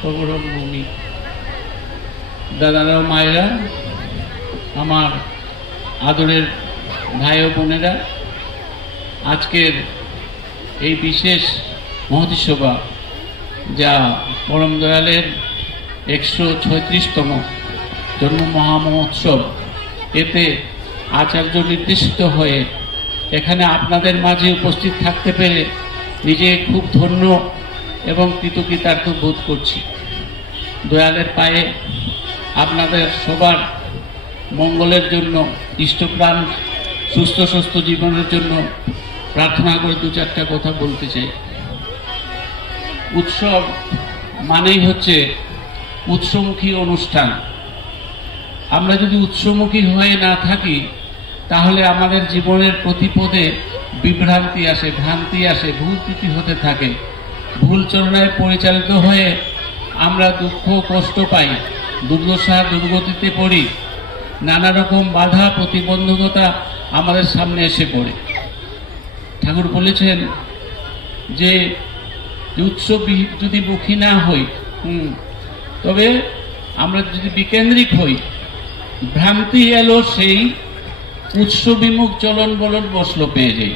প্রবরণ ভূমি দাদারা মায়েরা, আমার আদরের ভাই ও বোনেরা, আজকের এই বিশেষ মহতী সভা যা পরম দয়ালের 136তম জন্ম মহামহোৎসব, এতে আচার্য নির্দেশিত হয়ে এখানে আপনাদের মাঝে উপস্থিত থাকতে পেরে নিজে খুব ধন্য এবং কৃতজ্ঞতার্থ বোধ করছি। দয়ালের পায়ে আপনাদের সবার মঙ্গলের জন্য, ইষ্টপ্রাণ সুস্থ সুস্থ জীবনের জন্য প্রার্থনা করে দু চারটা কথা বলতে চাই। উৎসব মানেই হচ্ছে উৎসমুখী অনুষ্ঠান। আমরা যদি উৎসমুখী হয়ে না থাকি তাহলে আমাদের জীবনের প্রতি পদে বিভ্রান্তি আসে, ভ্রান্তি আসে, ভুল ত্রুটি হতে থাকে। ভুল চরণায় পরিচালিত হয়ে আমরা দুঃখ কষ্ট পাই, দুর্দশা দুর্গতিতে পড়ি, নানা রকম বাধা প্রতিবন্ধকতা আমাদের সামনে এসে পড়ে। ঠাকুর বলেছেন যে উৎসব যদি মুখী না হই, তবে আমরা যদি বিকেন্দ্রিক হই, ভ্রান্তি এলো সেই উৎস বিমুখ চলন বলন বসলো পেয়ে যাই।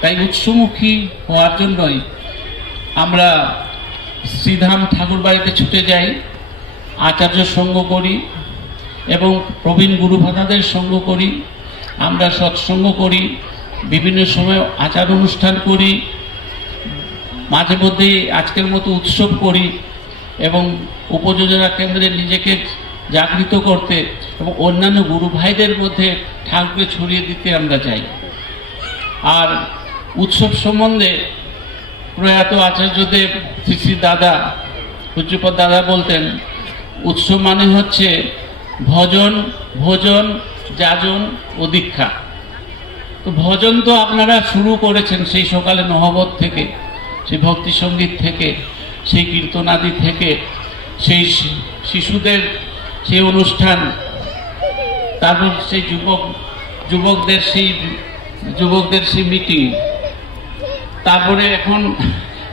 তাই উৎসমুখী হওয়ার জন্যই আমরা শ্রীধাম ঠাকুর বাড়িতে ছুটে যাই, আচার্য সঙ্গ করি এবং প্রবীণ গুরুভাতাদের সঙ্গ করি, আমরা সৎসঙ্গ করি, বিভিন্ন সময় আচার অনুষ্ঠান করি, মাঝে মধ্যে আজকের মতো উৎসব করি এবং উপযোজনা কেন্দ্রে নিজেকে জাগৃত করতে এবং অন্যান্য গুরু ভাইদের মধ্যে ঠাকুরকে ছড়িয়ে দিতে আমরা যাই। আর উৎসব সম্বন্ধে প্রয়াত আচার্যদেব শ্রী শ্রী দাদা পূজ্যপদ দাদা বলতেন, উৎসব মানে হচ্ছে ভজন, ভোজন, যাজন ও দীক্ষা। তো ভজন তো আপনারা শুরু করেছেন সেই সকালে নহবত থেকে, সেই ভক্তি সঙ্গীত থেকে, সেই কীর্তনাদি থেকে, সেই শিশুদের সেই অনুষ্ঠান, তারপর সেই যুবকদের সেই মিটিং, তারপরে এখন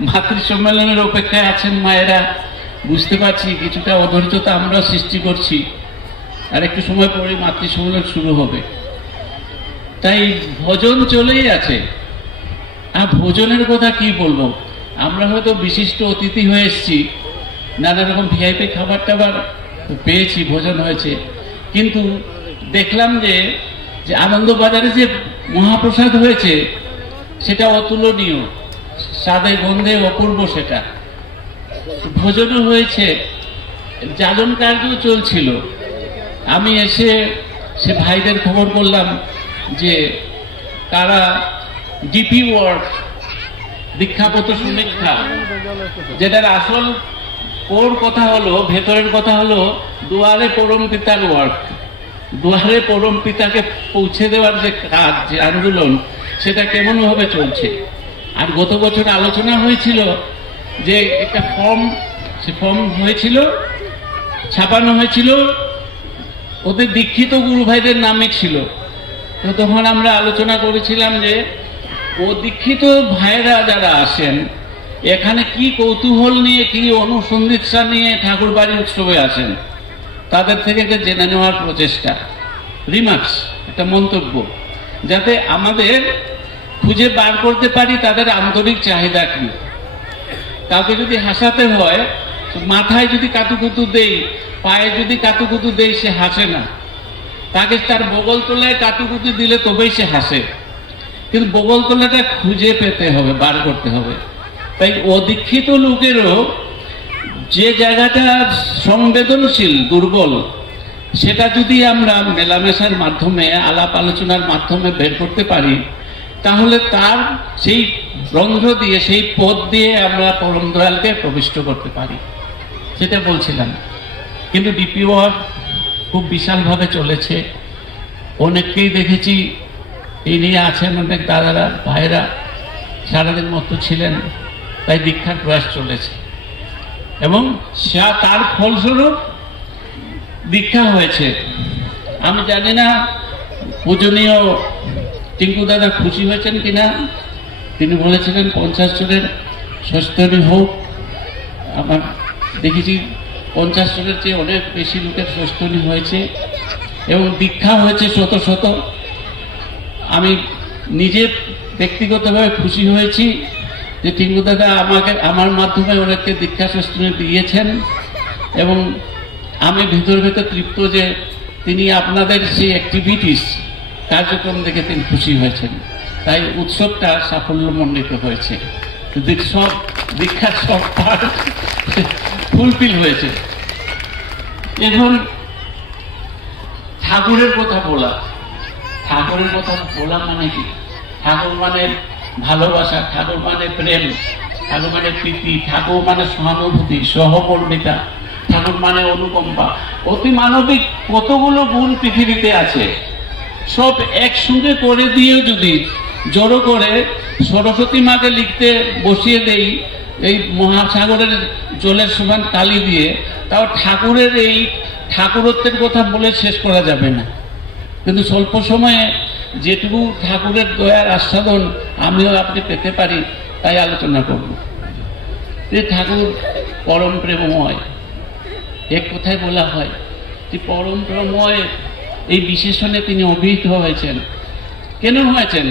মাতৃ সম্মেলনের অপেক্ষায় আছেন মায়েরা। বুঝতে পারছি কিছুটা অধৈর্যতা আমরা সৃষ্টি করছি, আর একটু সময় পরে মাতৃ সম্মেলন শুরু হবে। তাই ভজন চলেই আছে। আর ভোজনের কথা কি বলবো, আমরা হয়তো বিশিষ্ট অতিথি হয়ে এসেছি, নানা রকম ভিআইপি খাবার টাবার পেয়েছি, ভোজন হয়েছে, কিন্তু দেখলাম যে আনন্দবাজারে যে মহাপ্রসাদ হয়েছে সেটা অতুলনীয়, স্বাদে গন্ধে অপূর্ব। সেটা ভোজনও হয়েছে, যাজন কার্য চলছিল। আমি এসে সে ভাইদের খবর করলাম যে তারা ডিপি ওয়ার্ক, দীক্ষাপত্র সমীক্ষা, যেটার আসল ওর কথা হলো, ভেতরের কথা হলো দুয়ারে পরম পিতার ওয়ার্ক, দুয়ারে পরম পিতাকে পৌঁছে দেওয়ার যে কাজ, যে আন্দোলন, সেটা কেমন ভাবে চলছে। আর গত বছর আলোচনা হয়েছিল যে একটা ফর্ম, সে ফর্ম হয়েছিল, ছাপানো হয়েছিল, ওদের দীক্ষিত গুরু ভাইদের নামে ছিল। তো তখন আমরা আলোচনা করেছিলাম যে ও দীক্ষিত ভাইরা যারা আসেন এখানে কি কৌতূহল নিয়ে, কি অনুসন্ধিৎসা নিয়ে ঠাকুর বাড়ি উৎসবে আসেন, তাদের থেকে একটা জেনে নেওয়ার প্রচেষ্টা, রিমার্কস, একটা মন্তব্য, যাতে আমাদের খুঁজে বার করতে পারি তাদের আন্তরিক চাহিদা কি। কাউকে যদি হাসাতে হয়, মাথায় যদি কাতুকুতু দেই, পায়ে যদি কাতুকুতু দেই, সে হাসে না। তাকে তার বগল তলায় কাতুকুতু দিলে তবেই সে হাসে, কিন্তু বগল তলাটা খুঁজে পেতে হবে, বার করতে হবে। তাই অদীক্ষিত লোকেরও যে জায়গাটা সংবেদনশীল, দুর্বল, সেটা যদি আমরা মেলামেশার মাধ্যমে, আলাপ আলোচনার মাধ্যমে বের করতে পারি, তাহলে তার সেই রন্ধ্র দিয়ে, সেই পথ দিয়ে আমরা পরম দয়ালকে প্রবিষ্ট করতে পারি, সেটা বলছিলাম। কিন্তু ডিপি ওয়ার্ক খুব বিশালভাবে চলেছে। অনেককেই দেখেছি এই নিয়ে আছেন, অনেক দাদারা ভাইরা সারাদিন মতো ছিলেন, তাই দীক্ষার প্রয়াস চলেছে এবং তার ফলস্বরূপ দীক্ষা হয়েছে। আমি জানি না পূজনীয় টিঙ্কু দাদা খুশি হয়েছেন কিনা। তিনি বলেছিলেন 50 জনের ষষ্ঠী হোক, আমার দেখেছি 50 জনের চেয়ে অনেক বেশি লোকের ষষ্ঠনী হয়েছে এবং দীক্ষা হয়েছে শত শত। আমি নিজে ব্যক্তিগতভাবে খুশি হয়েছি যে টিঙ্কু দাদা আমার মাধ্যমে অনেককে দীক্ষা ষষ্ঠনী দিয়েছেন এবং আমি ভেতর ভেতর তৃপ্ত যে তিনি আপনাদের সেই অ্যাক্টিভিটিস কার্যক্রম দেখে তিনি খুশি হয়েছেন। তাই উৎসবটা সাফল্যমণ্ডিত হয়েছে, সব দীক্ষার সব পার্ট ফুলফিল হয়েছে। এখন ঠাকুরের কথা বলা, ঠাকুরের কথা বলা মানে কি? ঠাকুর মানে ভালোবাসা, ঠাকুর মানে প্রেম, ঠাকুর মানে প্রীতি, ঠাকুর মানে সহানুভূতি, সহমর্মিতা, ঠাকুর মানে অনুকম্পা। অতি মানবিক কতগুলো গুণ পৃথিবীতে আছে, সব একসঙ্গে করে দিয়ে যদি জড়ো করে সরস্বতী মাকে লিখতে বসিয়ে দেই এই মহাসাগরের জলের সমান কালি দিয়ে, তাও ঠাকুরের এই ঠাকুরত্বের কথা বলে শেষ করা যাবে না। কিন্তু স্বল্প সময়ে যেটুকু ঠাকুরের দয়ার আস্বাদন আমিও আপনি পেতে পারি তাই আলোচনা করব। যে ঠাকুর পরম প্রেমময়, এক কথায় বলা হয় যে পরম প্রেমময় এই বিশেষণে তিনি অভিহিত হয়েছেন। কেন হয়েছেন?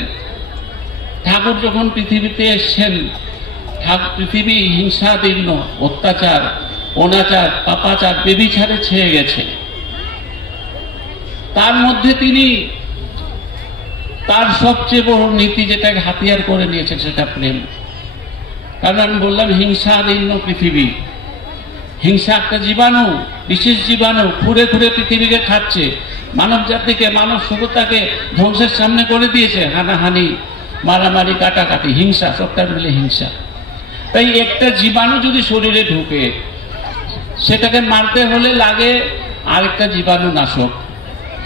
ঠাকুর যখন পৃথিবীতে এসছেন, পৃথিবী হিংসাদীর্ণ, অত্যাচার, অনাচার, পাপাচার, বেবিচারে ছেয়ে গেছে। তার মধ্যে তিনি তার সবচেয়ে বড় নীতি যেটাকে হাতিয়ার করে নিয়েছেন সেটা প্রেম। কারণ আমি বললাম হিংসাদীর্ণ পৃথিবী, হিংসা একটা জীবাণু, বিশেষ জীবাণু, ঘুরে ঘুরে পৃথিবীকে খাচ্ছে, মানব জাতিকে, মানব সভ্যতাকে ধ্বংসের সামনে করে দিয়েছে। হানাহানি, মারামারি, কাটাকাটি, হিংসা, সবটা মিলে হিংসা। তাই একটা জীবাণু যদি শরীরে ঢুকে সেটাকে মারতে হলে লাগে আরেকটা জীবাণু নাশক।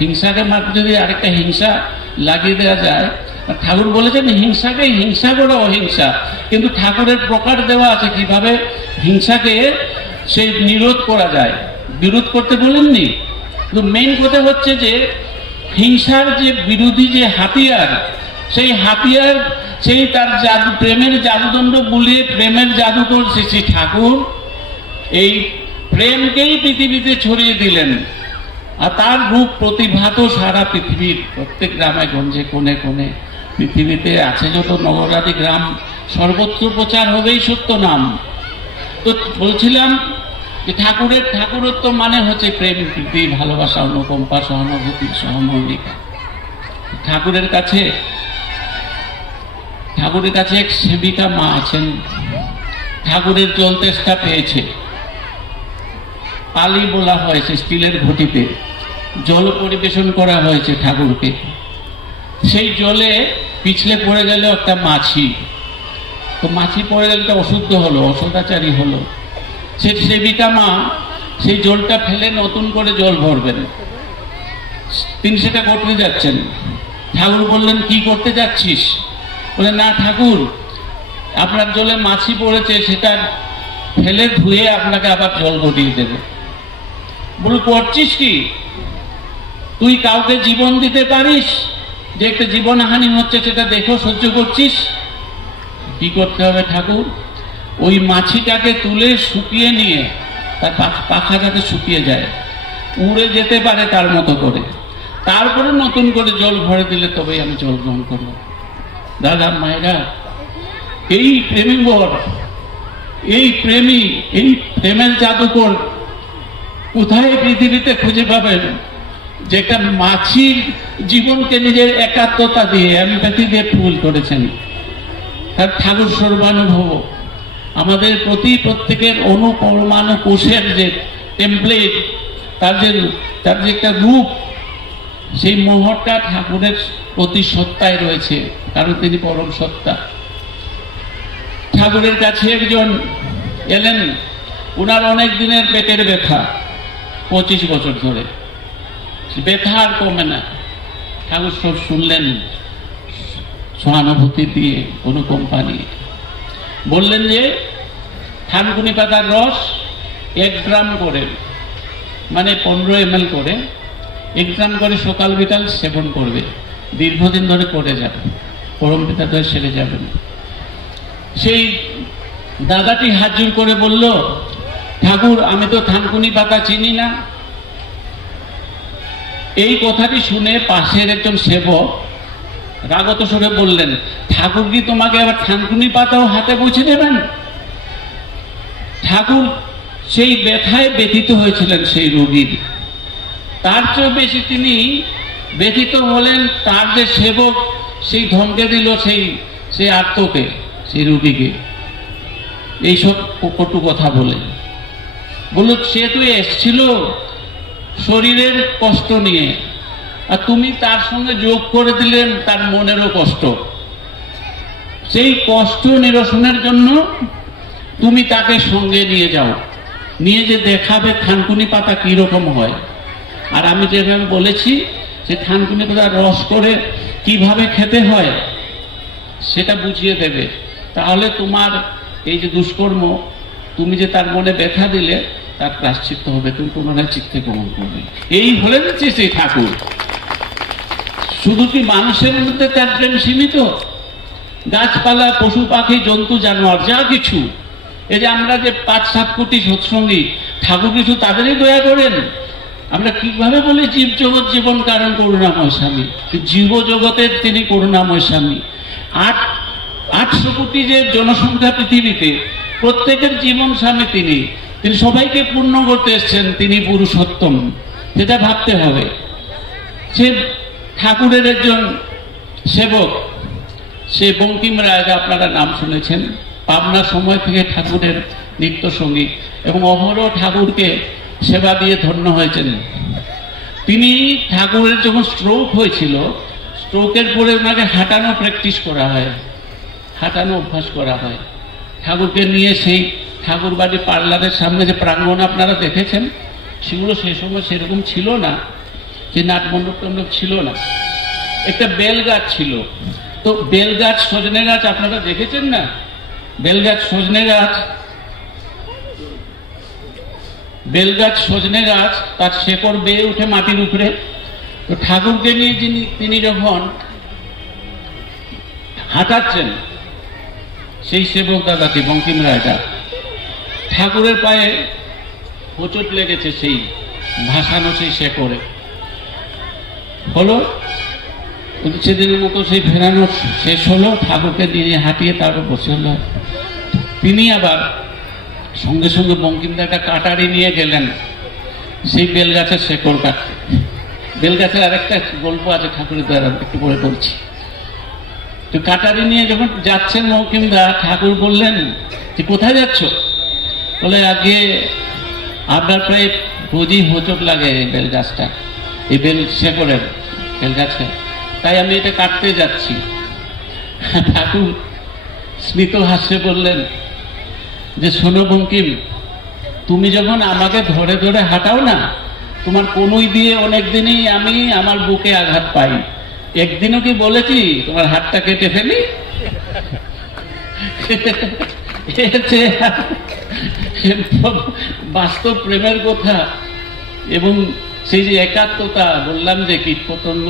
হিংসাকে মারতে যদি আরেকটা হিংসা লাগিয়ে দেওয়া যায়, ঠাকুর বলেছেন হিংসাকে হিংসা করে অহিংসা, কিন্তু ঠাকুরের প্রকার দেওয়া আছে কিভাবে হিংসাকে সেই নিরোধ করা যায়। বিরোধ করতে বলেননি, কিন্তু মেইন কথা হচ্ছে যে হিংসার যে বিরোধী যে হাতিয়ার, সেই হাতিয়ার, সেই তার জাদু, প্রেমের জাদুদণ্ড বুলিয়ে প্রেমের জাদুকর শ্রী ঠাকুর এই প্রেমকেই পৃথিবীতে ছড়িয়ে দিলেন। আর তার রূপ প্রতিভাত সারা পৃথিবীর প্রত্যেক গ্রামে গঞ্জে কোণে কোণে পৃথিবীতে আছে যত নগরাদি গ্রাম, সর্বত্র প্রচার হবেই সত্য নাম। তো বলছিলাম যে ঠাকুরত্ব মানে হচ্ছে প্রেম, প্রীতি, ভালোবাসা, অনুকম্পা, সহানুভূতি, সহমর্মিতা। ঠাকুরের কাছে এক সেবিকা মা আছেন, ঠাকুরের জল তেষ্টা পেয়েছে, পালি বলা হয়েছে, স্টিলের ঘটিতে জল পরিবেশন করা হয়েছে ঠাকুরকে। সেই জলে পিছলে পড়ে গেল একটা মাছি, তো মাছি পড়ে গেলে তো অশুদ্ধ হলো, অসদাচারী হলো। সে সেবিকা মা সেই জলটা ফেলে নতুন করে জল ভরবেন, তিনি সেটা করতে যাচ্ছেন। ঠাকুর বললেন কি করতে যাচ্ছিস? বলে না ঠাকুর, আপনার জলে মাছি পড়েছে, সেটা ফেলে ধুয়ে আপনাকে আবার জল ঘটিয়ে দেবে। বলে করছিস কি? তুই কাউকে জীবন দিতে পারিস যে একটা জীবনহানি হচ্ছে সেটা দেখো সহ্য করছিস? কি করতে হবে ঠাকুর? ওই মাছিটাকে তুলে শুকিয়ে নিয়ে, তার পাখা যাতে শুকিয়ে যায়, উড়ে যেতে পারে তার মতো করে, তারপরে নতুন করে জল ভরে দিলে তবেই আমি জল গ্রহণ করব। দাদা মায়েরা, এই প্রেমী বর, এই প্রেমী, এই প্রেমের জাদুকর কোথায় পৃথিবীতে খুঁজে পাবেন যে একটা মাছির জীবনকে নিজের একাত্মতা দিয়ে, এমপ্যাথি দিয়ে ফুল করেছেন। তার ঠাকুর সর্বানুভব আমাদের প্রতি প্রত্যেকের অনুপরমাণু কোষের যে টেমপ্লেট, তার যে একটা রূপ, সেই মোহরটা ঠাকুরের প্রতি সত্তায় রয়েছে, কারণ তিনি পরম সত্তা। ঠাকুরের কাছে একজন এলেন, ওনার অনেক দিনের পেটের ব্যথা, 25 বছর ধরে ব্যথা আর কমে না। ঠাকুর সব শুনলেন, সহানুভূতি দিয়ে, অনুকম্পা নিয়ে বললেন যে থানকুনি পাতার রস 1 গ্রাম করে, মানে 15 ml করে 1 গ্রাম করে সকাল বিকাল সেবন করবে, দীর্ঘদিন ধরে করে যাবে, পরম পিতা ধরে সেরে যাবেন। সেই দাদাটি হাত জোর করে বলল ঠাকুর আমি তো থানকুনি পাতা চিনি না। এই কথাটি শুনে পাশের একজন সেবক রাগত স্বরে বললেন, ঠাকুর কি তোমাকে আবার থানকুনি পাতাও হাতে পৌঁছে দেবেন? ঠাকুর সেই ব্যথায় ব্যথিত হয়েছিলেন সেই রোগীর, তার চেয়ে বেশি তিনি ব্যথিত হলেন তার যে সেবক সেই ধমকে দিল সেই আত্মকে, সেই রোগীকে এইসব কটু কথা বলে। বলল সে তো এসছিল শরীরের কষ্ট নিয়ে, আর তুমি তার সঙ্গে যোগ করে দিলেন তার মনেরও কষ্ট। সেই কষ্ট নিরসনের জন্য তুমি তাকে সঙ্গে নিয়ে যাও, নিয়ে যে দেখাবে থানকুনি পাতা কিরকম হয়। আর আমি যেভাবে বলেছি যে থানকুনি পাতা রস করে কিভাবে খেতে হয় সেটা বুঝিয়ে দেবে। তাহলে তোমার এই যে দুষ্কর্ম, তুমি যে তার মনে ব্যথা দিলে তার প্রায়শ্চিত্ত হবে, তুমি পুনরায় চিত্তে গ্রহণ করবে। এই হলেন যে সেই ঠাকুর। শুধু কি মানুষের মধ্যে তার প্রেম সীমিত? গাছপালা, পশু পাখি, জন্তু জানোয়ার যা কিছু, এই যে আমরা যে 5-7 কোটি সৎসঙ্গী, ঠাকুর কিছু তাদেরই দয়া করেন। আমরা কিভাবে বলি জীব জগৎ জীবন কারণ করুণাময় স্বামী, জীব জগতের তিনি করুণাময় স্বামী। 800 কোটি যে জনসংখ্যা পৃথিবীতে, প্রত্যেকের জীবন স্বামী তিনি সবাইকে পূর্ণ করতে এসছেন, তিনি পুরুষোত্তম, যেটা ভাবতে হবে। সে ঠাকুরের একজন সেবক, সে বঙ্কিম রায়, আপনারা নাম শুনেছেন, পাবনার সময় থেকে ঠাকুরের নিত্য সঙ্গী এবং অহরহ ঠাকুরকে সেবা দিয়ে ধন্য হয়েছেন। তিনি ঠাকুরের যখন স্ট্রোক হয়েছিল, স্ট্রোকের পরে ওনাকে হাঁটানো প্র্যাকটিস করা হয়, হাঁটানো অভ্যাস করা হয়। ঠাকুরকে নিয়ে সেই ঠাকুর বাড়ি পার্লারের সামনে যে প্রাঙ্গণ আপনারা দেখেছেন, সেগুলো সেই সময় সেরকম ছিল না, যে নাটমণ্ডপ টণ্ডপ ছিল না। একটা বেল গাছ ছিল, তো বেল গাছ সজনে গাছ আপনারা দেখেছেন না? বেলগাছ সজনে গাছ, বেলগাছ সজনে গাছ তার শেকড় বেয়ে উঠে মাটির উপরে। তো ঠাকুরকে নিয়ে তিনি যখন হাঁটাচ্ছেন, সেই সেবক দাদাটি বঙ্কিম রায়টা, ঠাকুরের পায়ে হোঁচট লেগেছে সেই ভাসানো সেই শেকড়ে। হলো সেদিনের মতো সেই ফেরানো শেষ হলো, ঠাকুরকে নিয়ে হাঁটিয়ে তারপর বসে হলো। তিনি আবার সঙ্গে সঙ্গে বঙ্কিমদাটা কাটারি নিয়ে গেলেন সেই বেলগাছের শেকড় কাটতে। বেলগাছের আরেকটা গল্প আছে ঠাকুরের দ্বারা, একটু পরে বলছি। তো কাটারি নিয়ে যখন যাচ্ছেন বঙ্কিমদা, ঠাকুর বললেন যে কোথায় যাচ্ছ? বলে আগে আপনার প্রায় রোজই হোঁচট লাগে এই বেলগাছটা, এই বেল শেকড়ের বেলগাছে, তাই আমি এটা কাটতে যাচ্ছি। ঠাকুর স্মিত হাস্যে বললেন যে শোনো বঙ্কিম, তুমি যখন আমাকে ধরে ধরে হাঁটাও না, তোমার কনুই দিয়ে অনেক দিনই আমি আমার বুকে আঘাত পাই। একদিনও কি বলেছি তোমার হাতটা কেটে ফেলি? বাস্তব প্রেমের কথা এবং সেই যে একাত্মতা বললাম, যে কীট পতঙ্গ,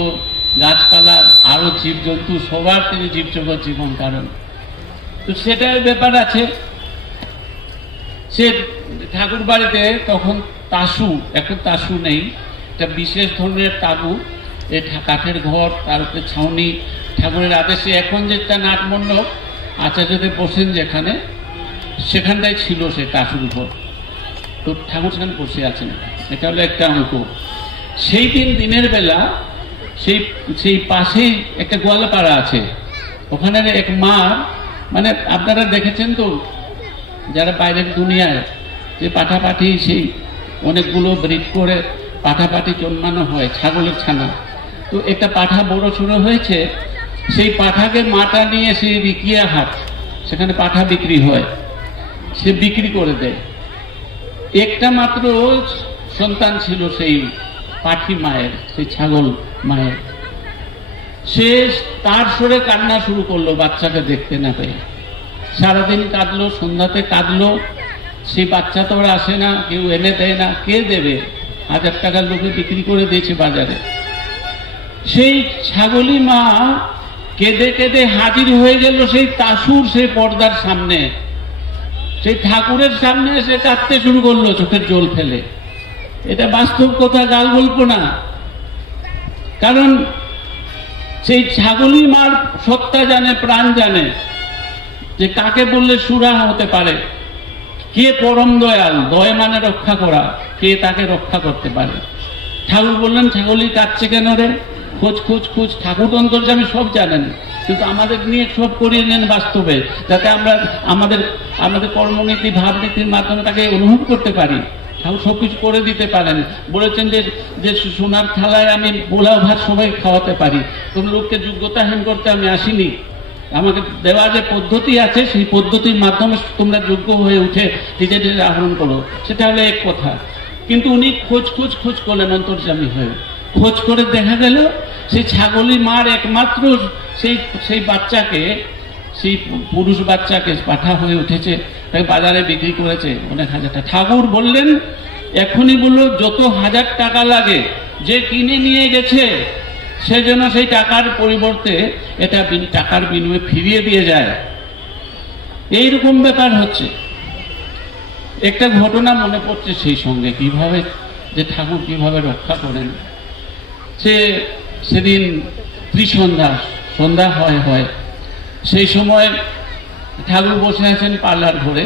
গাছপালা, আরো জীবজন্তু, সবার তিনি জীবজগৎ জীবন কারণ। তো সেটার ব্যাপার আছে। সে ঠাকুর বাড়িতে তখন তাসু, এখন তাসু নেই, একটা বিশেষ ধরনের তাবু, এই কাঠের ঘর, তার উপরে ছাউনি, ঠাকুরের আদেশে এখন যেটা নাটমণ্ডপ আচার্যদের বসেন যেখানে, সেখানটাই ছিল সে তাসুর ঘর। তো ঠাকুর সেখানে বসে আছেন, এটা হলো একটা অঙ্ক। সেই দিনের বেলা সেই পাশেই একটা গোয়ালপাড়া আছে, ওখানে এক মা, মানে আপনারা দেখেছেন তো যারা বাইরের দুনিয়ায়, যে পাঠাপাঠি সেই অনেকগুলো ব্রিড করে পাঠাপাঠি জন্মানো হয়, ছাগলের ছানা। তো একটা পাঠা বড় ছোড়ো হয়েছে, সেই পাঠাকে মাটা নিয়ে সেই রিকিয়া হাট, সেখানে পাঠা বিক্রি হয়, সে বিক্রি করে দেয়। একটা মাত্র সন্তান ছিল সেই পাঠি মায়ের, সেই ছাগল মায়ের। সে তার সুরে কান্না শুরু করলো বাচ্চাকে দেখতে না পেয়ে। সারাদিন কাঁদলো, সন্ধ্যাতে কাঁদলো। সেই বাচ্চা তো আর আসে না, কেউ এনে দেয় না, কে দেবে? 1000 টাকার লোকে বিক্রি করে দিয়েছে বাজারে। সেই ছাগলি মা কেঁদে কেঁদে হাজির হয়ে গেল সেই তাসুর সেই পর্দার সামনে। সেই ঠাকুরের সামনে এসে কাঁদতে শুরু করলো চোখের জল ফেলে। এটা বাস্তব কথা, গাল গল্প না। কারণ সেই ছাগলি মার সত্তা জানে, প্রাণ জানে যে কাকে বললে সুরাহা হতে পারে, কে পরম দয়াল, দয়া মানে রক্ষা করা, কে তাকে রক্ষা করতে পারে। ঠাকুর বললেন ছাগলি কাঁদছে কেন রে, খোঁজ খোঁজ খোঁজ। ঠাকুর অন্তর্যামী সব জানেন, কিন্তু আমাদের নিয়ে সব করিয়ে নেন বাস্তবে, যাতে আমরা আমাদের কর্মনীতি ভাবনীতির মাধ্যমে তাকে অনুভব করতে পারি। ঠাকুর সবকিছু করে দিতে পারেন। বলেছেন যে সোনার থালায় আমি পোলাও ভাত সবাই খাওয়াতে পারি, কোন লোককে যোগ্যতাহীন করতে আমি আসিনি। আমাকে দেওয়া যে পদ্ধতি আছে সেই পদ্ধতির মাধ্যমে তোমরা যোগ্য হয়ে উঠে নিজেদের আহরণ করো, সেটা হলো এক কথা। কিন্তু উনি খোঁজ করলেন অন্তর্যামী হয়ে। খোঁজ করে দেখা গেল সেই ছাগলি মার একমাত্র সেই বাচ্চাকে, সেই পুরুষ বাচ্চাকে পাঠা হয়ে উঠেছে, তাকে বাজারে বিক্রি করেছে অনেক হাজার টাকা। ঠাকুর বললেন এখনই বললো যত 1000 টাকা লাগে, যে কিনে নিয়ে গেছে সে যেন সেই টাকার পরিবর্তে এটা টাকার বিনিময়ে ফিরিয়ে দিয়ে যায়। এইরকম ব্যাপার হচ্ছে। একটা ঘটনা মনে পড়ছে সেই সঙ্গে, কিভাবে যে ঠাকুর কিভাবে রক্ষা করেন। সেদিন সন্ধ্যা হয়, সেই সময় ঠাকুর বসে আছেন পার্লার ঘরে।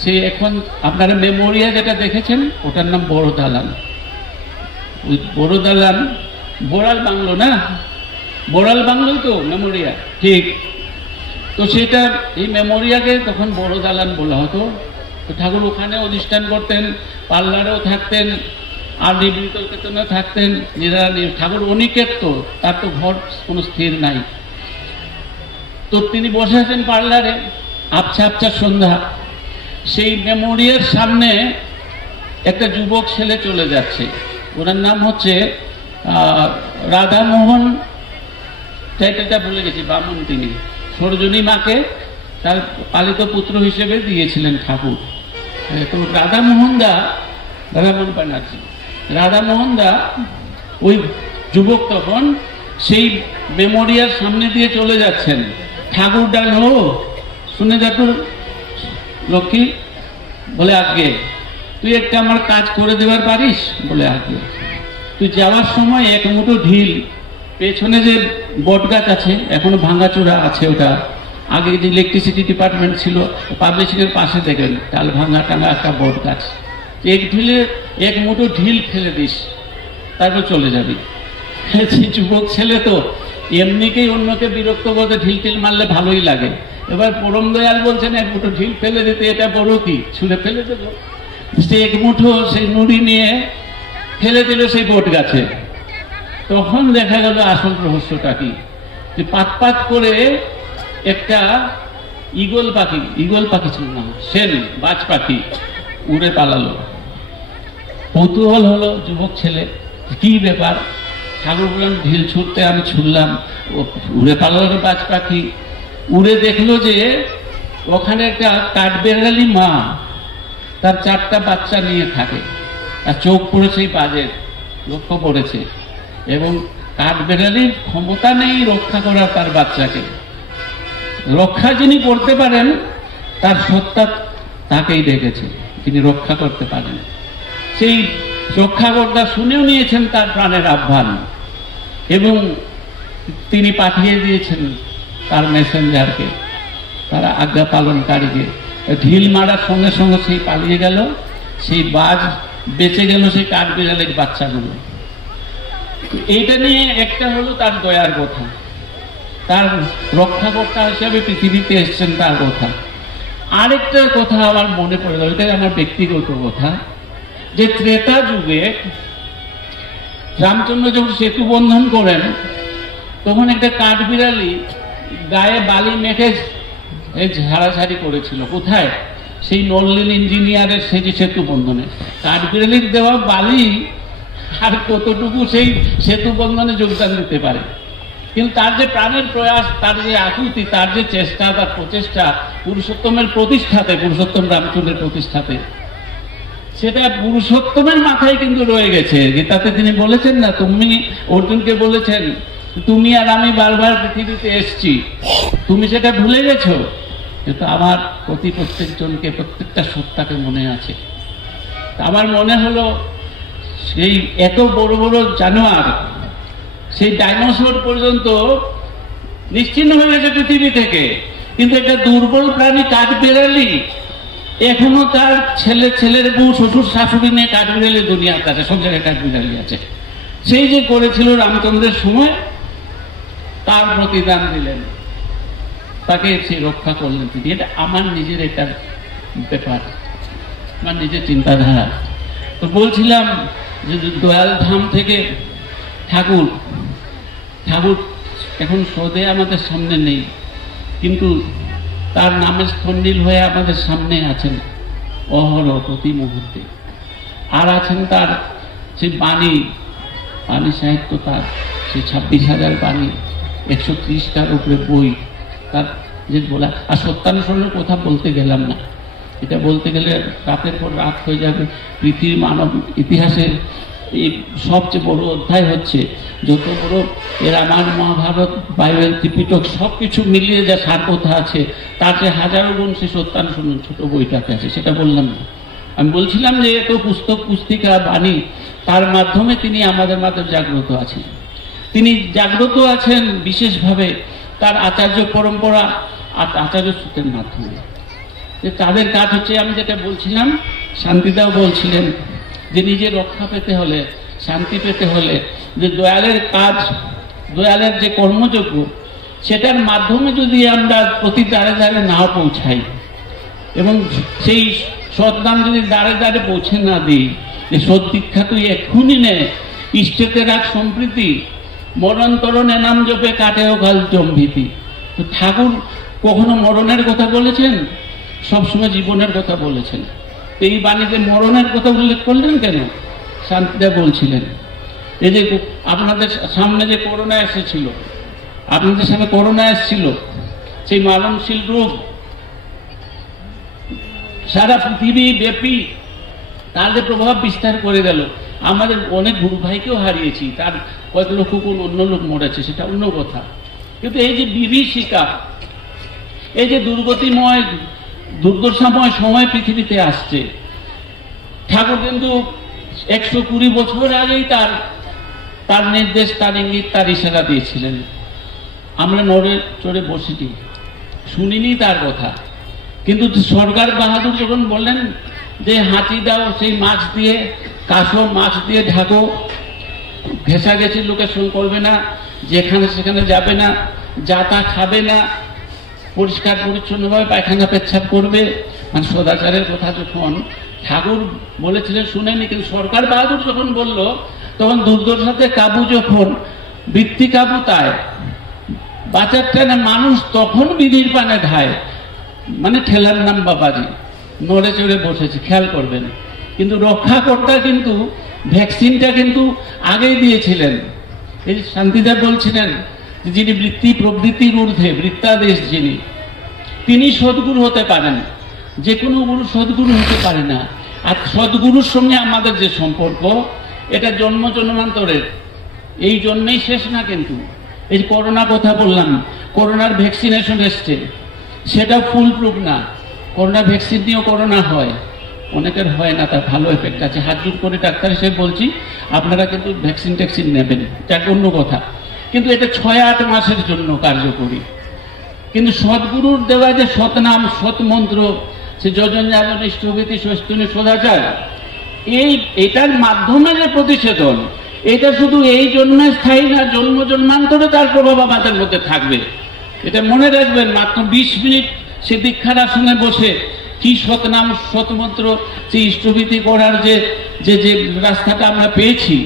সে এখন আপনারা মেমোরিয়া যেটা দেখেছেন ওটার নাম বড় দালান। ওই বড় দালান বোড়াল বাংলো না, বোড়াল বাংলোই তো মেমোরিয়া, ঠিক। তো সেটা এই মেমোরিয়াকে তখন বড় দালান বলা হতো। তো ঠাকুর ওখানে অধিষ্ঠান করতেন, পার্লারেও থাকতেন, আর নিবৃত কেতনে থাকতেন। ঠাকুর অনিকেত, তার তো ঘর কোনো স্থির নাই। তো তিনি বসে আছেন পার্লারে, আবছা সন্ধ্যা। সেই মেমোরিয়ার সামনে একটা যুবক ছেলে চলে যাচ্ছে, ওনার নাম হচ্ছে রাধামোহন, টাইটেলটা ভুলে গেছি, বামুন। তিনি সরোজিনী মাকে তার পালিত পুত্র হিসেবে দিয়েছিলেন ঠাকুর। তো রাধামোহন ব্যানার্জি, রাধামোহন দা ওই যুবক তখন সেই মেমোরিয়ার সামনে দিয়ে চলে যাচ্ছেন। ঠাকুর ডাকলো, শুনে যা তোর লক্ষ্মী, বলে আগে তুই একটা আমার কাজ করে দেবার পারিস, বলে আগে তুই যাওয়ার সময় এক মুঠো ঢিল, পেছনে যে বট গাছ আছে এখনো ভাঙাচোরা আছে, ওটা আগে যে ইলেকট্রিসিটি ডিপার্টমেন্ট ছিল পাবলিশিং এর পাশে দেখেন ডাল ভাঙা টাঙা একটা বট গাছ, এক মুঠো ঢিল ফেলে দিস, তারপর চলে যাবি। যুবক ছেলে তো এমনিকেই অন্যকে বিরক্ত করতে ঢিল মারলে ভালোই লাগে। এবার পরম দয়াল বলছেন এক মুঠো ঢিল ফেলে দিতে, এটা বড় কি, ছুঁড়ে ফেলে দেবো। সে এক মুঠো সেই নুড়ি নিয়ে ফেলে দিল সেই বট গাছে। তখন দেখা গেল আসল রহস্যটা কি, যে পাত করে একটা ঈগল পাখি ছিল না, সেন বাজ পাখি উড়ে পালালো। কৌতূহল হলো যুবক ছেলে, কি ব্যাপার। ঠাকুর বললেন ঢিল ছুটতে আমি ছুটলাম, উড়ে পালালো বাজ পাখি। উড়ে দেখলো যে ওখানে একটা কাঠবেড়ালি মা তার 4টা বাচ্চা নিয়ে থাকে, আর চোখ পড়েছে বাজের, লক্ষ্য পড়েছে, এবং কাঠবেড়ালির ক্ষমতা নেই রক্ষা করার তার বাচ্চাকে। রক্ষা যিনি করতে পারেন তার সত্তা তাকেই ডেকেছে, তিনি রক্ষা করতে পারেন। সেই রক্ষাকর্তা শুনেও নিয়েছেন তার প্রাণের আহ্বান, এবং তিনি পাঠিয়ে দিয়েছেন তার মেসেঞ্জারকে, তার আজ্ঞা পালনকারীকে। ঢিল মারার সঙ্গে সঙ্গে সেই পালিয়ে গেল, সেই বাজ বেঁচে গেল, সেই কাঠবিড়ালের বাচ্চাগুলো। এইটা নিয়ে একটা হলো তার দয়ার কথা, তার রক্ষাকর্তা হিসেবে পৃথিবীতে এসছেন তার কথা। আরেকটা কথা আমার মনে পড়ে গেল, এটাই আমার ব্যক্তিগত কথা, যে ত্রেতা যুগে রামচন্দ্র যখন সেতু বন্ধন করেন তখন একটা কাঠবিড়ালি গায়ে বালি মেখে ঝাড়াঝাড়ি করেছিল। কোথায়? সেই নলিন ইঞ্জিনিয়ারের সেই যে সেতু বন্ধনে কাঠবিড়ালির দেওয়া বালি আর কতটুকু সেই সেতু বন্ধনে যোগদান দিতে পারে। কিন্তু তার যে প্রাণের প্রয়াস, তার যে আকুতি, তার যে চেষ্টা, তার প্রচেষ্টা পুরুষোত্তমের প্রতিষ্ঠাতে, পুরুষোত্তম রামচন্দ্রের প্রতিষ্ঠাতে, সেটা পুরুষোত্তমের মাথায় কিন্তু রয়ে গেছে। গীতাতে তিনি বলেছেন না, তুমি অর্জুনকে বলেছেন তুমি আর আমি বারবার পৃথিবীতে এসছি, তুমি সেটা ভুলে গেছো। কিন্তু আমার প্রতি প্রত্যেকজনকে প্রত্যেকটা সত্তাকে মনে আছে। আমার মনে হলো সেই এত বড় বড় জানোয়ার, সেই ডাইনোসর পর্যন্ত নিশ্চিহ্ন হয়ে গেছে পৃথিবী থেকে, কিন্তু একটা দুর্বল প্রাণী কাঠবিড়ালি এখনো তার ছেলের বউ, শ্বশুর শাশুড়ি নিয়ে কাঠবিড়ালি দুনিয়ার কাছে, সব জায়গায় কাঠবিড়ালি আছে। সেই যে করেছিল রামচন্দ্রের সময়, তার প্রতিদান দিলেন, তাকে সে রক্ষা করলেন তিনি। এটা আমার নিজের একটা ব্যাপার, আমার নিজের চিন্তাধারা। তো বলছিলাম যে দয়াল ধাম থেকে ঠাকুর এখন সদে আমাদের সামনে নেই, কিন্তু তার নামে স্থন্ডিল হয়ে আমাদের সামনে আছেন অহরহ প্রতি মুহূর্তে। আর আছেন তার সেই বাণী সাহিত্য, তার সেই 26,000 বাণী, 130টার উপরে বই, তার যে বলা। আর সত্যানুসরণের কথা বলতে গেলাম না, এটা বলতে গেলে রাতের পর রাত হয়ে যাবে। পৃথিবীর মানব ইতিহাসের এই সবচেয়ে বড় অধ্যায় হচ্ছে, যত বড় এর রামায়ণ, মহাভারত, বাইবেল, ত্রিপিটক সব কিছু মিলিয়ে যা সার কথা আছে, তার যে হাজারো গুণ সে সত্যানুসরণ ছোট বইটাতে আছে, সেটা বললাম না। আমি বলছিলাম যে এত পুস্তক পুস্তিকা বাণী, তার মাধ্যমে তিনি আমাদের মাঝে জাগ্রত আছেন। তিনি জাগ্রত আছেন বিশেষভাবে তার আচার্য পরম্পরা, আচার্য সূত্রের মাধ্যমে। যে তাদের কাজ হচ্ছে, আমি যেটা বলছিলাম, শান্তিদাও বলছিলেন যে নিজে রক্ষা পেতে হলে, শান্তি পেতে হলে, যে দয়ালের কাজ, দয়ালের যে কর্মযোগ্য, সেটার মাধ্যমে যদি আমরা প্রতি দ্বারে দ্বারে না পৌঁছাই এবং সেই সৎনাম যদি দ্বারে দ্বারে পৌঁছে না দিই, যে সৎ দীক্ষা তুই এক্ষুনি নে, ইষ্টেতে রাখ সম্প্রীতি, মরণতরণে নাম জপে কাটেও কাল জম্ভীতি। তো ঠাকুর কখনো মরণের কথা বলেছেন? সবসময় জীবনের কথা বলেছেন। এই বাণীতে মরণের কথা উল্লেখ করলেন কেন? শান্তিদা বলছিলেন, এই যে আপনাদের সামনে যে করোনা এসেছিল, আপনাদের সামনে করোনা এসেছিল, সেই মারণশীল রোগ সারা পৃথিবী ব্যাপী তার যে প্রভাব বিস্তার করে গেল। আমাদের অনেক গুরু ভাইকেও হারিয়েছি, তার কয়েক লক্ষ কোন অন্য লোক মরেছে, সেটা অন্য কথা। কিন্তু এই যে বিভীষিকা, এই যে দুর্গতিময় দুর্দশাময় সময় পৃথিবীতে আসছে, ঠাকুর কিন্তু 120 বছর আগেই তার নির্দেশ, তার ইঙ্গিত, তার ইশারা দিয়েছিলেন। আমরা নড়ে চড়ে বসিনি, শুনিনি তার কথা। কিন্তু সরকার বাহাদুর যখন বললেন যে হাঁচি দাও, সেই মাছ দিয়ে কাঁসো, মাছ দিয়ে ঢাকো, ঘেঁষাঘেঁষি লোকেশন করবে না, যেখানে সেখানে যাবে না, যা তা খাবে না, পরিষ্কার পরিচ্ছন্নভাবে পায়খানা পেচ্ছাপ করবে, মানে সদাচারের কথা যখন ঠাকুর বলেছিলেন শুনেনি। কিন্তু সরকার বাহাদুর যখন বলল, তখন দুর্দশাতে কাবু যখন বৃত্তি কাবু তাই বাঁচার টানে মানুষ তখন বিধির পানে ধায়, মানে ঠেলার নাম বাবাজি, নড়ে চড়ে বসেছে, খেয়াল করবেন। কিন্তু রক্ষাকর্তা কিন্তু ভ্যাকসিনটা কিন্তু আগেই দিয়েছিলেন। এই শান্তিদা বলছিলেন, যিনি বৃত্তি প্রবৃত্তির ঊর্ধ্বে, বৃত্তাদেশ যিনি, তিনি সদ্গুরু হতে পারেন। যে কোনো গুরু সদ্গুরু হতে পারে না। আর সদ্গুরুর সঙ্গে আমাদের যে সম্পর্ক, এটা জন্ম জন্মান্তরের, এই জন্মেই শেষ না। কিন্তু এই করোনা কথা বললাম, করোনার ভ্যাকসিনেশন এসছে, সেটা ফুল প্রুফ না। করোনা ভ্যাকসিন নিয়েও করোনা হয়, অনেকের হয় না, তার ভালো এফেক্ট আছে। হাত জোর করে ডাক্তার হিসেবে বলছি, আপনারা কিন্তু ভ্যাকসিন ট্যাকসিন নেবেন, এটা অন্য কথা। কিন্তু এটা 6-8 মাসের জন্য কার্যকরী। কিন্তু সদ্গুরুর দেওয়া যে সৎনাম, সৎ মন্ত্র, সে যজন যাজন ইষ্টভীতি সস্তুনি সদাচার, এটার মাধ্যমে যে প্রতিষেধন, এটা শুধু এই জন্মে স্থায়ী না, জন্ম জন্মান্তরে তার প্রভাব আমাদের মধ্যে থাকবে। এটা মনে রাখবেন। মাত্র 20 মিনিট সে দীক্ষার আসনে বসে কি সৎনাম, সৎমন্ত্র, যে ইষ্টভীতি করার যে যে যে রাস্তাটা আমরা পেয়েছি,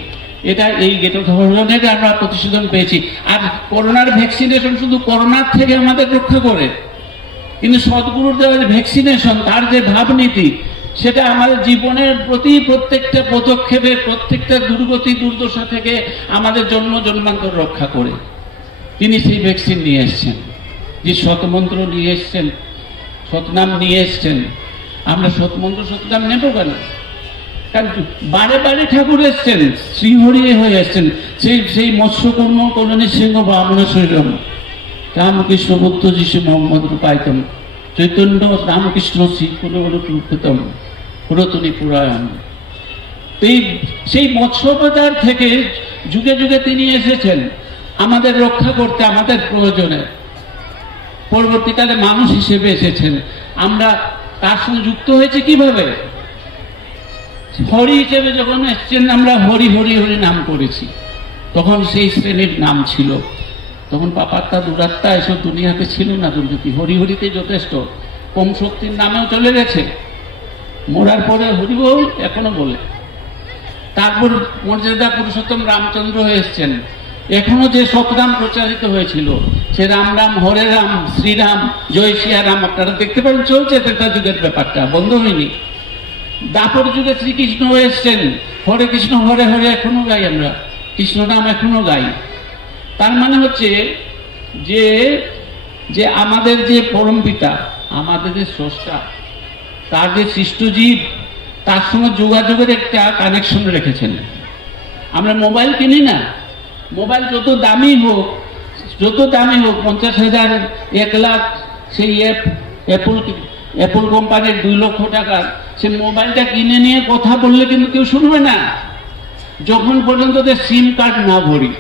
এটা এই গেট ধরনের আমরা প্রতিষেধন পেয়েছি। আর করোনার ভ্যাকসিনেশন শুধু করোনার থেকে আমাদের রক্ষা করে, কিন্তু সদ্গুরুর দেওয়া যে ভ্যাকসিনেশন, তার যে ভাবনীতি, সেটা আমাদের জীবনের প্রতি প্রত্যেকটা পদক্ষেপে, প্রত্যেকটা দুর্গতি দুর্দশা থেকে আমাদের জন্ম জন্মান্তর রক্ষা করে। তিনি সেই ভ্যাকসিন নিয়ে এসছেন, যে সৎমন্ত্র নিয়ে এসছেন, সৎনাম নিয়ে এসছেন। আমরা সৎমন্ত্র সৎনাম নেব কেন? কারণ বারে বারে ঠাকুর এসছেন, শ্রীহরি হয়ে এসছেন। সেই মৎস্যকর্ম করণী সিংহ বামন শৈরম, রামকৃষ্ণ বুদ্ধ যিশু মোহাম্মদ রূপায়তম, চৈতন্য রামকৃষ্ণ শ্রী পুরতম পুরাতনী পুরায়ণ। সেই মৎস্যবতার থেকে যুগে যুগে তিনি এসেছেন আমাদের রক্ষা করতে, আমাদের প্রয়োজনে। পরবর্তীকালে মানুষ হিসেবে এসেছেন, আমরা তার সঙ্গে যুক্ত হয়েছে কিভাবে? হরি হিসেবে যখন এসছেন আমরা হরি হরি হরি নাম করেছি, তখন সেই শ্রেণীর নাম ছিল। তখন পাপাত্মা দুরাত্মা এসব দুনিয়াতে ছিল না, দুর্নীতি হরি হরিতে যথেষ্ট। কম শক্তির নামেও চলে গেছে, মরার পরে হরি বল এখনো বলে। তারপর মর্যাদা পুরুষোত্তম রামচন্দ্র হয়ে এসছেন, এখনো যে সতরাম প্রচারিত হয়েছিল সে রাম রাম হরে রাম শ্রীরাম জয় শ্রিয়া রাম আপনারা দেখতে পারেন চলছে। ত্রেতা যুগের ব্যাপারটা বন্ধ হয়নি। দাপর যুগে শ্রীকৃষ্ণ হয়ে এসছেন, হরে কৃষ্ণ হরে হরে এখনো গাই, আমরা কৃষ্ণ নাম এখনো গাই। তার মানে হচ্ছে যে যে আমাদের যে পরম পিতা, আমাদের যে স্রষ্টা, তার যে সৃষ্টজীব, তার সঙ্গে যোগাযোগের একটা কানেকশন রেখেছেন। আমরা মোবাইল কিনি না, মোবাইল যত দামি হোক 50,000 1 লাখ, সেই অ্যাপল কোম্পানির 2 লক্ষ টাকার সে মোবাইলটা কিনে নিয়ে কথা বললে কিন্তু কেউ শুনবে না যখন পর্যন্ত সিম কার্ড না ভরি।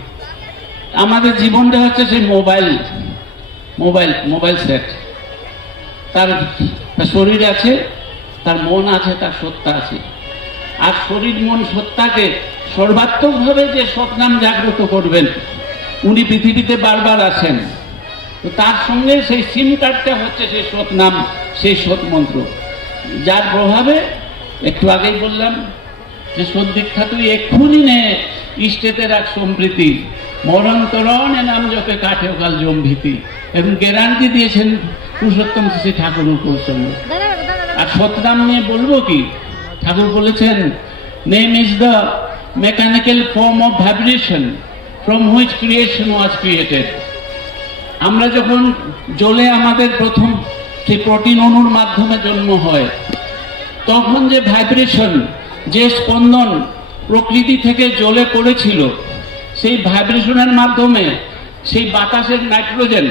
আমাদের জীবনটা হচ্ছে সেই মোবাইল সেট। তার শরীর আছে, তার মন আছে, তার সত্তা আছে। আর শরীর মন সত্তাকে সর্বাত্মকভাবে যে সৎনাম জাগ্রত করবেন, উনি পৃথিবীতে বারবার আছেন। তো তার সঙ্গে সেই সিম কার্ডটা হচ্ছে সেই সৎনাম, সেই সৎ মন্ত্র, যার প্রভাবে একটু আগেই বললাম যে সৎ দীক্ষা তুই এক্ষুনি নে, ইষ্টেতে রাখ সম্প্রীতি, মরণতরণে নাম জপে কাঠে কাল জম্ভীতি। এবং গ্যারান্টি দিয়েছেন পুরুষোত্তম শ্রী ঠাকুর উপচন্দ্র। আর সৎনাম নিয়ে বলবো কি, ঠাকুর বলেছেন name is the mechanical form of vibration from which creation was created. আমরা যখন জলে আমাদের প্রথম সেই প্রোটিন অণুর মাধ্যমে জন্ম হয়, তখন যে ভাইব্রেশন, যে স্পন্দন প্রকৃতি থেকে জলে পড়েছিল, সেই ভাইব্রেশনের মাধ্যমে সেই বাতাসের নাইট্রোজেন,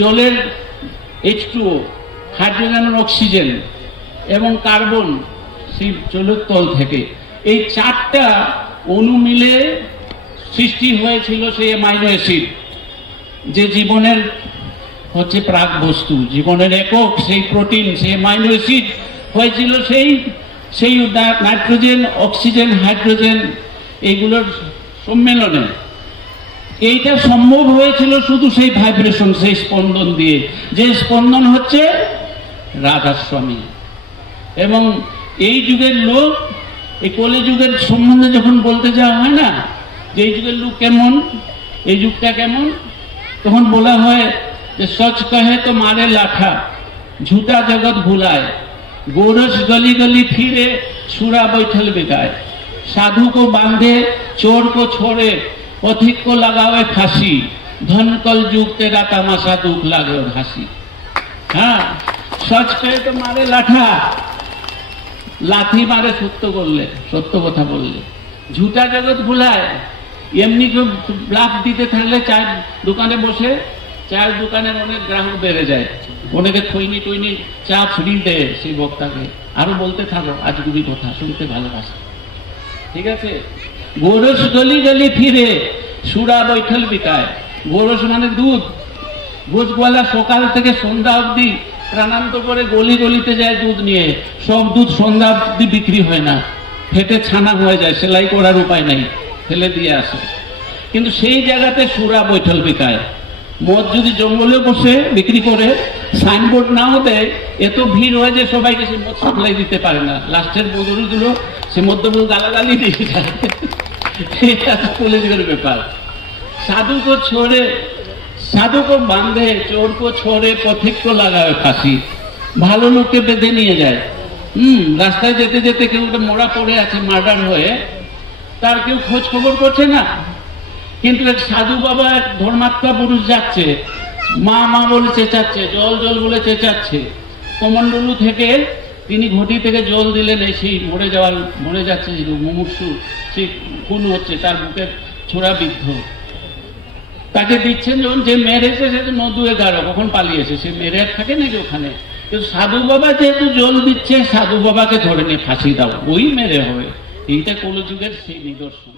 জলের H2O, হাইড্রোজেন ও অক্সিজেন এবং কার্বন, সেই জলের তল থেকে এই 4টা অণু মিলে সৃষ্টি হয়েছিল সেই অ্যামাইনো অ্যাসিড, যে জীবনের হচ্ছে প্রাক বস্তু, জীবনের একক সেই প্রোটিন, সেই অ্যামাইনো অ্যাসিড হয়েছিল সেই নাইট্রোজেন, অক্সিজেন, হাইড্রোজেন এইগুলোর সম্মেলনে। এইটা সম্ভব হয়েছিল শুধু সেই ভাইব্রেশন, সেই স্পন্দন দিয়ে, যে স্পন্দন হচ্ছে রাধাস্বামী। এবং এই যুগের লোক, এই কলি যুগের সম্বন্ধে যখন বলতে যাওয়া হয় না যে এই যুগের লোক কেমন, এই যুগটা কেমন, তখন বলা হয় যে সচ কহে তো মারে লাঠা, ঝুটা জগৎ ভুলায়, गोरस गली गली फिरे, छुरा बैठल बिगाए, साधु को बांधे चोर को छोड़े, पथिक को लगावे फांसी, धन कल जुग तेरा तमाशा दुख लागे और हंसी। हाँ, सच कहे तो मारे लाठा, लाठी मारे सत्य बोलले, सत्य कथा बोलले, झूठा जगत भुलाए। एमनी को ब्लाफ दीते थाकले चाय दुकाने बसे, चार दुकाনের অনেক গ্রাহক বেড়ে যায়, অনেকে থইনি টইনি চা ফ্রি দেয় সেই বক্তাকে, আরো বলতে থাকো আজগুবি কথা, শুনতে ভালোবাসে। ঠিক আছে, গোরস গলি গলি ফিরে, সুরা বৈঠল বিকায়। গোরস মানে দুধ, ভোজওয়ালা সকাল থেকে সন্ধ্যা অবধি প্রাণান্ত করে গলি গলিতে যায় দুধ নিয়ে। সব দুধ সন্ধ্যা অবধি বিক্রি হয় না, ফেটে ছানা হয়ে যায়, সেলাই করার উপায় নাই, ফেলে দিয়ে আসে। কিন্তু সেই জায়গাতে সুরা বৈঠল বিকায়। মদ যদি জঙ্গলে বসে বিক্রি করে, সাইনবোর্ড নাও দেয়, এত ভিড় হয় যে সবাইকে সে মদ সাপ্লাই দিতে পারে না। লাস্টের বদলগুলো সে মধ্যগুলো গালাগালি দিয়ে যায়। এটা কলেজের ব্যাপার। साधु को छोड़े, साधु को बांधे, चोर को छोड़े, पथिक को लगाए फांसी। ভালো লোককে বেঁধে নিয়ে যায়। রাস্তায় যেতে যেতে কেউ মোড়া পড়ে আছে মার্ডার হয়ে, তার কেউ খোঁজ খবর করছে না। কিন্তু এক সাধু বাবা, এক ধর্মাত্মা পুরুষ যাচ্ছে, মা মা বলে চেঁচাচ্ছে, জল জল বলে চেঁচাচ্ছে। কমন্ডলু থেকে তিনি ঘটি থেকে জল দিলেন, সেই মরে যাচ্ছে মুমূর্ষু, সে খুন হচ্ছে, তার বুকের ছোড়া বিদ্ধ। তাকে দিচ্ছেন যখন, যে মেরেছে সে তো নদুয়ে গাঢ়, কখন পালিয়েছে, সে মেরে থাকে নাকি ওখানে। তো সাধু বাবা যেহেতু জল দিচ্ছে, সাধু বাবাকে ধরে নিয়ে ফাঁসি দাও, ওই মেরে হবে। এইটা কলিযুগের সেই নিদর্শন।